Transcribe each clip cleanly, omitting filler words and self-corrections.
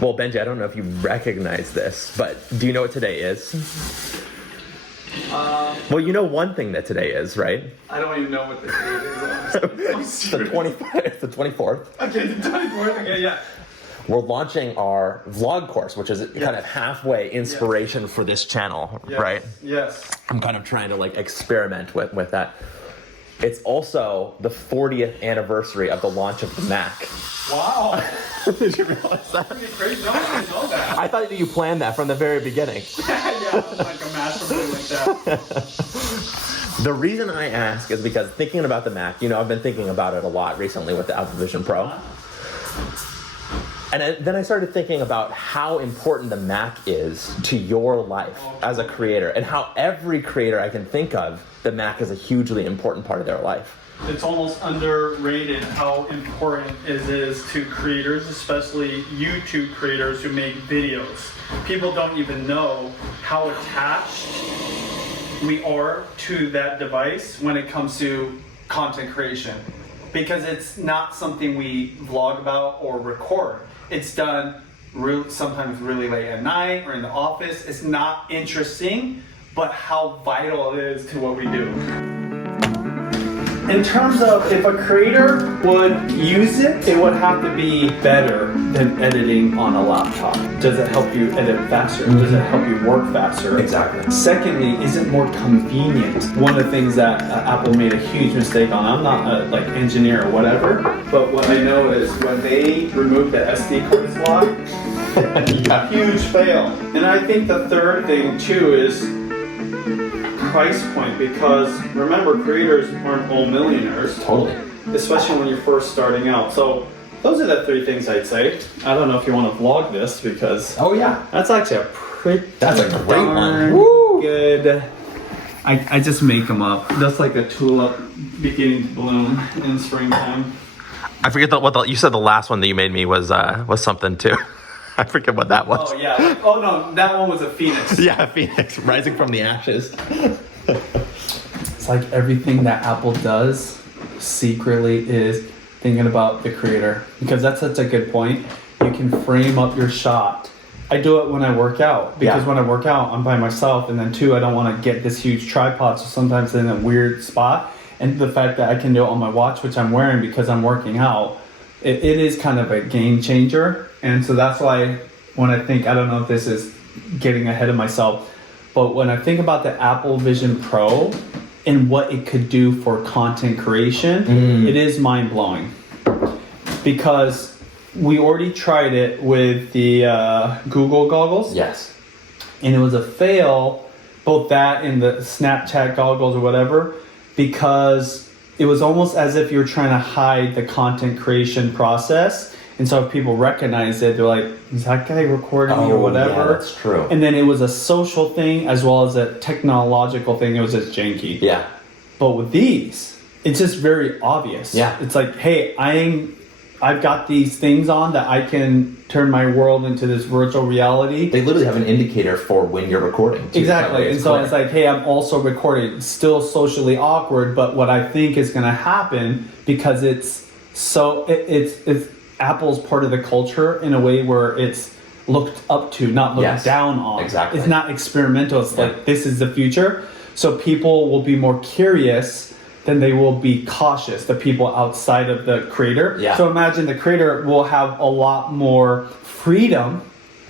Well, Benji, I don't know if you recognize this, but do you know what today is? Well, you know one thing that today is, right? I don't even know what the date is. It's the 24th. Okay, the 24th. Okay, yeah. We're launching our vlog course, which is kind of halfway inspiration for this channel, right? Yes. I'm kind of trying to like experiment with that. It's also the 40th anniversary of the launch of the Mac. Wow. Did you realize that? Pretty crazy. No, I didn't know that. I thought you planned that from the very beginning. Yeah, like a mastermind like that. The reason I ask is because thinking about the Mac, you know, I've been thinking about it a lot recently with the Apple Vision Pro. And then I started thinking about how important the Mac is to your life as a creator, and how every creator I can think of, the Mac is a hugely important part of their life. It's almost underrated how important it is to creators, especially YouTube creators who make videos. People don't even know how attached we are to that device when it comes to content creation, because it's not something we vlog about or record. It's done sometimes really late at night or in the office. It's not interesting, but how vital it is to what we do. In terms of if a creator would use it, it would have to be better than editing on a laptop. Does it help you edit faster? Does it help you work faster? Exactly. Secondly, is it more convenient? One of the things that Apple made a huge mistake on, I'm not a engineer or whatever, but what I know is when they removed the SD card slot, huge fail. And I think the third thing too is price point, because remember, creators aren't all millionaires. Totally. Especially when you're first starting out. So those are the three things I'd say. I don't know if you want to vlog this, because that's actually a pretty great one. Good. I just make them up. That's like a tulip beginning to bloom in springtime. I forget you said the last one that you made me was something too. I forget what that was. Oh yeah. Oh no, that one was a phoenix. Yeah, Phoenix rising from the ashes. It's like everything that Apple does secretly is thinking about the creator, because that's such a good point. You can frame up your shot. I do it when I work out, because when I work out, I'm by myself, and then two, I don't want to get this huge tripod, so sometimes in a weird spot. And the fact that I can do it on my watch, which I'm wearing because I'm working out, it is kind of a game changer. And so that's why when I think, I don't know if this is getting ahead of myself, but when I think about the Apple Vision Pro and what it could do for content creation, it is mind-blowing. Because we already tried it with the Google goggles. Yes. And it was a fail, both that and the Snapchat goggles or whatever, because it was almost as if you're trying to hide the content creation process. And so if people recognize it, they're like, is that guy recording me or whatever? Yeah, that's true. And then it was a social thing as well as a technological thing. It was just janky. Yeah. But with these, it's just very obvious. Yeah. It's like, hey, I've got these things on that I can turn my world into this virtual reality. They literally have an indicator for when you're recording. Exactly. And so it's like, hey, I'm also recording. It's still socially awkward, but what I think is going to happen, because it's Apple's part of the culture in a way where it's looked up to, not looked down on. Exactly. It's not experimental. It's like, this is the future. So people will be more curious than they will be cautious, the people outside of the creator. Yeah. So imagine the creator will have a lot more freedom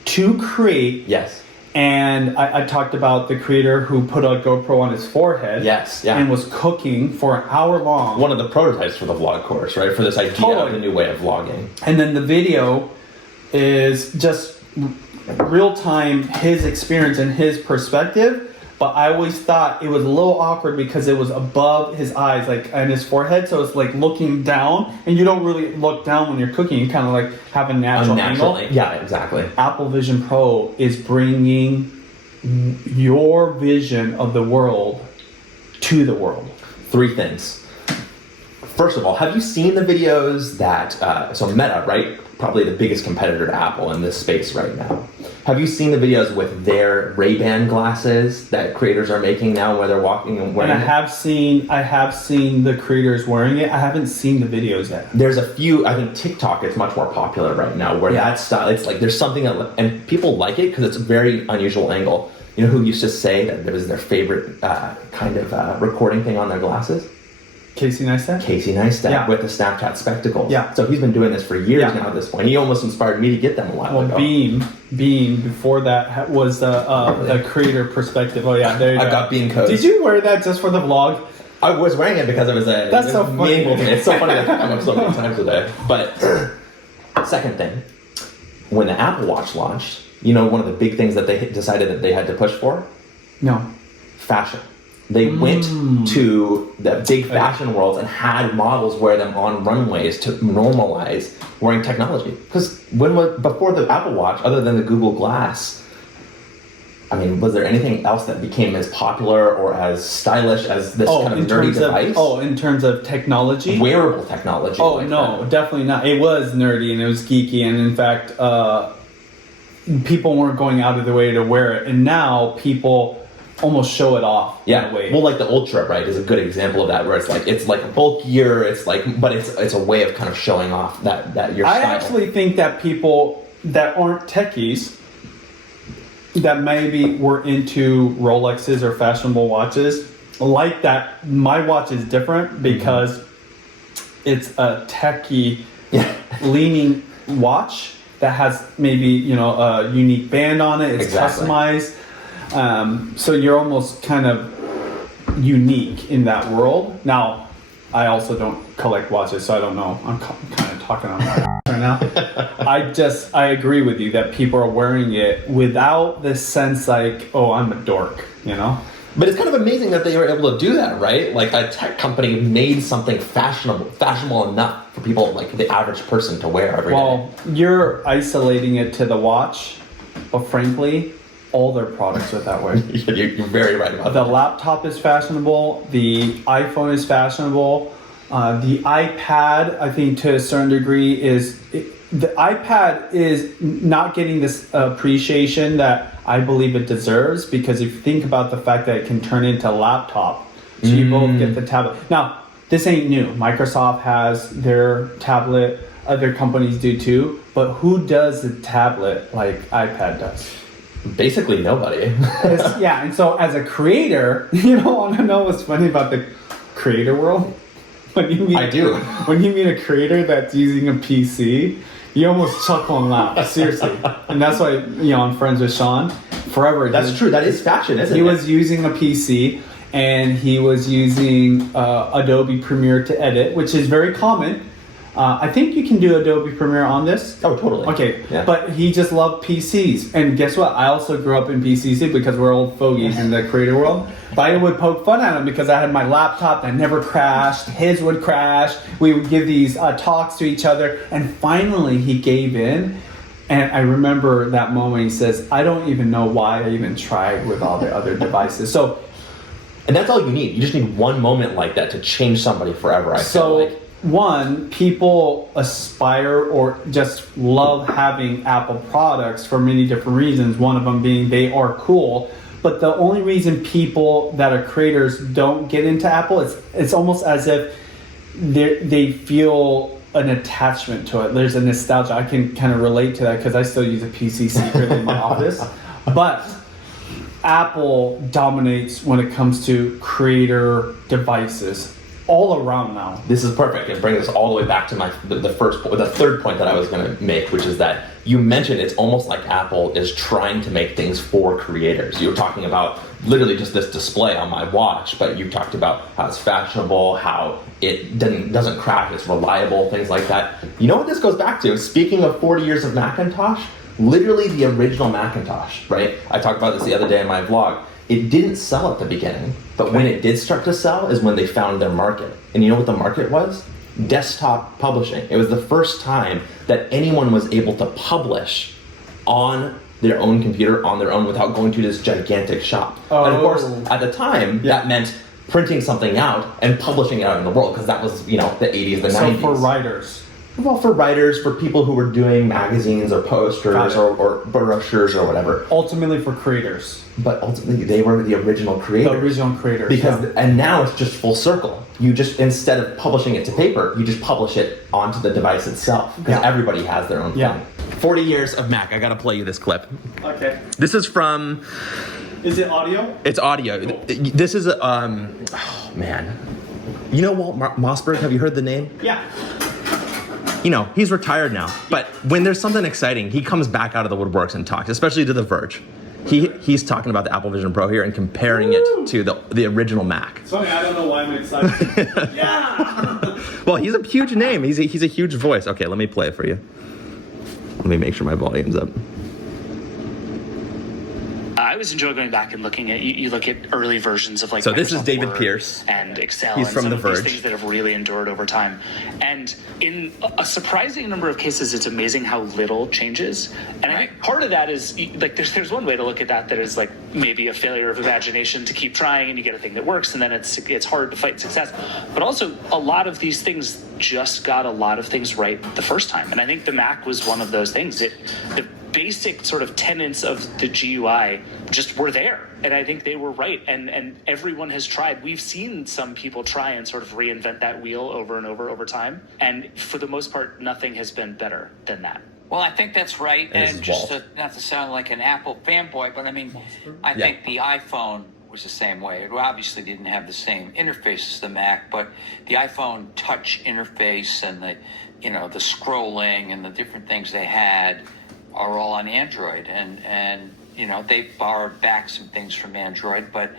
to create. Yes. And I talked about the creator who put a GoPro on his forehead. Yes, yeah. And was cooking for an hour long. One of the prototypes for the vlog course, right? For this idea of the new way of vlogging. And then the video is just real time, his experience and his perspective. But I always thought it was a little awkward because it was above his eyes, like on his forehead. So it's like looking down, and you don't really look down when you're cooking. You kind of like have a natural angle. Yeah, exactly. Apple Vision Pro is bringing your vision of the world to the world. Three things. First of all, have you seen the videos that, so Meta, right? Probably the biggest competitor to Apple in this space right now. Have you seen the videos with their Ray-Ban glasses that creators are making now where they're walking and wearing I have seen the creators wearing it. I haven't seen the videos yet. There's a few, I think TikTok is much more popular right now where that style, it's like there's something, and people like it because it's a very unusual angle. You know who used to say that it was their favorite kind of recording thing on their glasses? Casey Neistat? Casey Neistat with the Snapchat spectacles. Yeah. So he's been doing this for years now at this point. He almost inspired me to get them a while ago. Beme, before that was the creator perspective. Oh yeah, there you go. I've got Beam codes. Did you wear that just for the vlog? I was wearing it because it was a... That's so funny. It's so funny that I come up so many times a day. But second thing, when the Apple Watch launched, you know one of the big things that they decided that they had to push for? No. Fashion. They went to the big fashion worlds and had models wear them on runways to normalize wearing technology. Because before the Apple Watch, other than the Google Glass, I mean, was there anything else that became as popular or as stylish as this kind of nerdy device? In terms of technology? Wearable technology. Oh, like no, that. Definitely not. It was nerdy and it was geeky, and in fact, people weren't going out of their way to wear it. And now people almost show it off in a way. Well, like the Ultra, right, is a good example of that, where it's like bulkier, but it's a way of kind of showing off that your style. I actually think that people that aren't techies, that maybe were into Rolexes or fashionable watches, like that. My watch is different because it's a techie leaning watch that has maybe a unique band on it. It's customized. So you're almost kind of unique in that world. Now, I also don't collect watches, so I don't know. I'm kind of talking on my right now. I agree with you that people are wearing it without this sense like, oh, I'm a dork, But it's kind of amazing that they were able to do that, right? Like a tech company made something fashionable enough for people like the average person to wear every day. Well, you're isolating it to the watch, but frankly, all their products are that way. You're very right about that. The laptop is fashionable. The iPhone is fashionable. The iPad, I think to a certain degree, the iPad is not getting this appreciation that I believe it deserves, because if you think about the fact that it can turn into a laptop, so you both get the tablet. Now, this ain't new. Microsoft has their tablet. Other companies do too. But who does the tablet like iPad does? Basically nobody. And so as a creator, I want to know what's funny about the creator world. When you meet a creator that's using a PC, you almost chuckle and laugh. Seriously. And that's why, I'm friends with Sean forever. That's true. That is fashion, isn't it? He was using a PC and he was using Adobe Premiere to edit, which is very common. I think you can do Adobe Premiere on this. Oh, totally. Okay, but he just loved PCs. And guess what? I also grew up in PCs because we're old fogies in the creator world. But I would poke fun at him because I had my laptop that never crashed. His would crash. We would give these talks to each other. And finally, he gave in. And I remember that moment. He says, I don't even know why I even tried with all the other devices. And that's all you need. You just need one moment like that to change somebody forever, I feel like. One, people aspire or just love having Apple products for many different reasons. One of them being they are cool. But the only reason people that are creators don't get into Apple, it's almost as if they feel an attachment to it. There's a nostalgia. I can kind of relate to that because I still use a PC secretly in my office. But Apple dominates when it comes to creator devices. All around now. This is perfect. It brings us all the way back to the third point that I was going to make, which is that you mentioned it's almost like Apple is trying to make things for creators. You were talking about literally just this display on my watch, but you talked about how it's fashionable, how it doesn't crash, it's reliable, things like that. You know what this goes back to? Speaking of 40 years of Macintosh, literally the original Macintosh, right? I talked about this the other day in my vlog. It didn't sell at the beginning, but when it did start to sell is when they found their market. And you know what the market was? Desktop publishing. It was the first time that anyone was able to publish on their own computer, on their own, without going to this gigantic shop. And of course, at the time, that meant printing something out and publishing it out in the world, because that was, you know, the 80s, the 90s. So for writers. Well, for writers, for people who were doing magazines or posters or brochures or whatever. Ultimately for creators. But ultimately, they were the original creators. The original creators. Because, and now it's just full circle. You just, instead of publishing it to paper, you just publish it onto the device itself. Because everybody has their own thing. 40 years of Mac. I gotta play you this clip. Okay. This is from... Is it audio? It's audio. Cool. This is, oh man. You know Walt Mossberg? Have you heard the name? Yeah. You know, he's retired now, but when there's something exciting, he comes back out of the woodworks and talks, especially to The Verge. He's talking about the Apple Vision Pro here and comparing it to the original Mac. It's funny, I don't know why I'm excited. Yeah! Well, he's a huge name. He's a huge voice. Okay, let me play it for you. Let me make sure my volume's up. I always enjoy going back and looking at you look at early versions of like so this is Microsoft David Word Pierce and Excel. He's and from some The of these Verge. things that have really endured over time. And in a surprising number of cases, it's amazing how little changes. And I think part of that is like there's one way to look at that is like maybe a failure of imagination to keep trying and you get a thing that works and then it's hard to fight success. But also a lot of these things just got a lot of things right the first time. And I think the Mac was one of those things. The basic sort of tenets of the GUI just were there. And I think they were right. And everyone has tried. We've seen some people try and sort of reinvent that wheel over and over time. And for the most part, nothing has been better than that. Well, I think that's right. And just not to sound like an Apple fanboy, but I mean, I think the iPhone was the same way. It obviously didn't have the same interface as the Mac, but the iPhone touch interface and the scrolling and the different things they had are all on Android, and they borrowed back some things from Android, but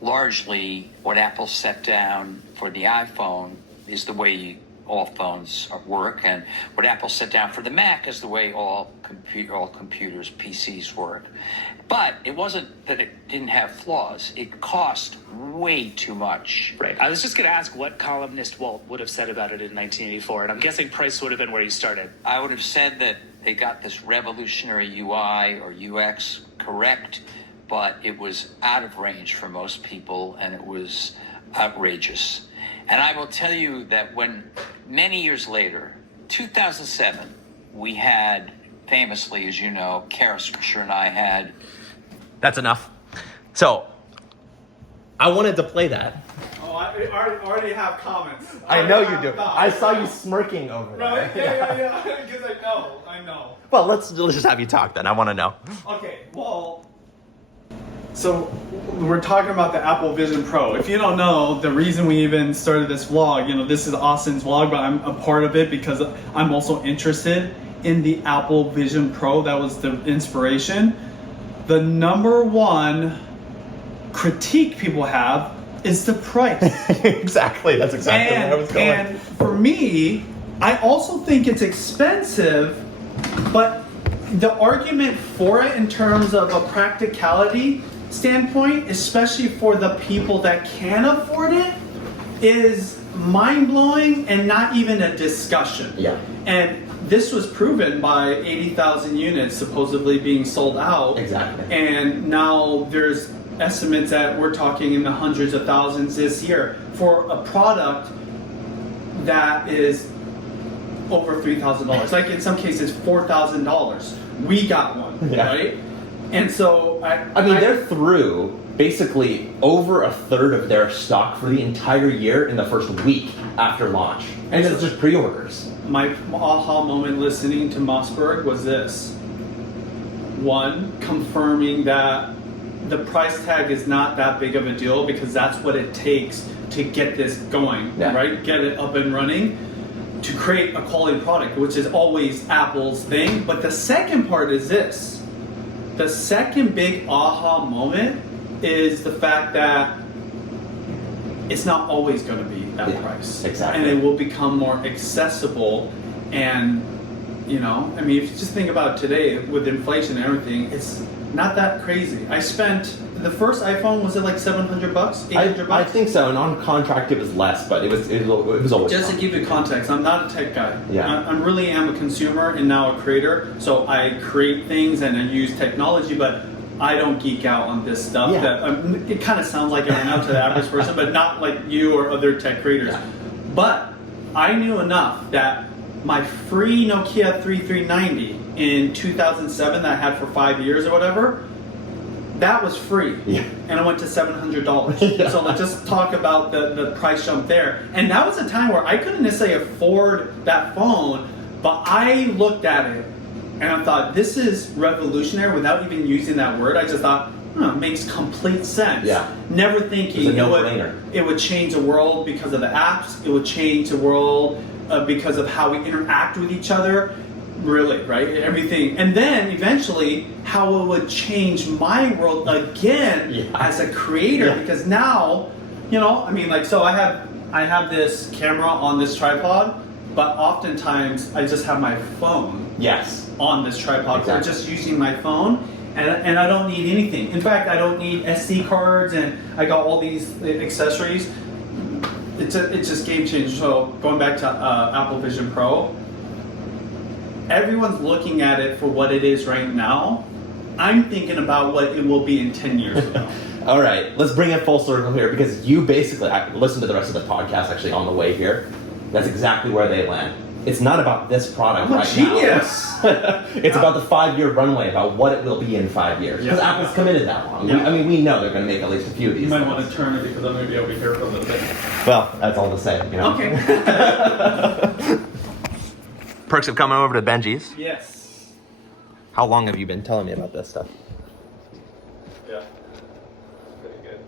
largely what Apple set down for the iPhone is the way all phones work, and what Apple set down for the Mac is the way all computers, PCs work. But it wasn't that it didn't have flaws. It cost way too much. Right. I was just going to ask what columnist Walt would have said about it in 1984, and I'm guessing price would have been where you started. I would have said that they got this revolutionary UI or UX correct, but it was out of range for most people, and it was outrageous. And I will tell you that when many years later, 2007, we had, famously, as you know, Kara and I had... That's enough. So, I wanted to play that. Oh, I already have comments. I know you do. I saw you smirking over there. Right? Yeah. Because I know. Well, let's just have you talk then. I want to know. Okay, well, so we're talking about the Apple Vision Pro. If you don't know, the reason we even started this vlog, this is Austin's vlog, but I'm a part of it because I'm also interested in the Apple Vision Pro. That was the inspiration. The number one critique people have is the price. Exactly. That's exactly where I was going. And for me, I also think it's expensive, but the argument for it in terms of a practicality standpoint, especially for the people that can afford it, is mind-blowing and not even a discussion. Yeah. And this was proven by 80,000 units supposedly being sold out. Exactly. And now there's estimates that we're talking in the hundreds of thousands this year for a product that is over $3,000. Like in some cases, $4,000. We got one, right? And so I mean, they're through basically over a third of their stock for the entire year in the first week after launch, and it's just pre-orders. My aha moment listening to Mossberg was this: one, confirming that the price tag is not that big of a deal because that's what it takes to get this going, right? Get it up and running, to create a quality product, which is always Apple's thing. But the second part is this. The second big aha moment is the fact that it's not always going to be that price. Exactly. And it will become more accessible. And, if you just think about today with inflation and everything, it's not that crazy. I spent, the first iPhone, was it like $700, $800? I think so, and on contract it was less, but it was always Just to give you context, I'm not a tech guy. Yeah. I really am a consumer and now a creator. So I create things and I use technology, but I don't geek out on this stuff. Yeah. That it kind of sounds like it right now to the average person, but not like you or other tech creators. Yeah. But I knew enough that my free Nokia 3390 in 2007 that I had for 5 years or whatever, that was free. Yeah. And it went to $700. Yeah. So let's just talk about the price jump there. And that was a time where I couldn't necessarily afford that phone, but I looked at it and I thought, this is revolutionary without even using that word. I just thought, it makes complete sense. Yeah. Never thinking It's a no-brainer. it would change the world because of the apps. It would change the world because of how we interact with each other. Really, right? Everything. And then eventually how it would change my world again as a creator, because now, so I have this camera on this tripod, but oftentimes I just have my phone on this tripod. Exactly. I'm just using my phone, and I don't need anything. In fact, I don't need SD cards, and I got all these accessories. It's just game changer. So going back to Apple Vision Pro, everyone's looking at it for what it is right now. I'm thinking about what it will be in 10 years from now. All right, let's bring it full circle here, because you basically, I listened to the rest of the podcast actually on the way here. That's exactly where they land. It's not about this product I'm a right genius. now. It's about the 5-year runway, about what it will be in 5 years. Because Apple's committed that long. Yeah. We know they're going to make at least a few of these. You might things. want to turn it because I'm going to be over here for a little bit. Well, that's all to say, Okay. Perks of coming over to Benji's. Yes. How long have you been telling me about this stuff? Yeah. Pretty good.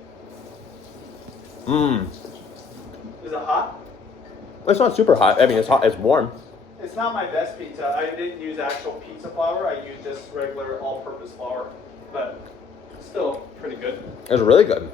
Mmm. Is it hot? It's not super hot. I mean, it's hot. It's warm. It's not my best pizza. I didn't use actual pizza flour. I used just regular all-purpose flour, but still pretty good. It's really good.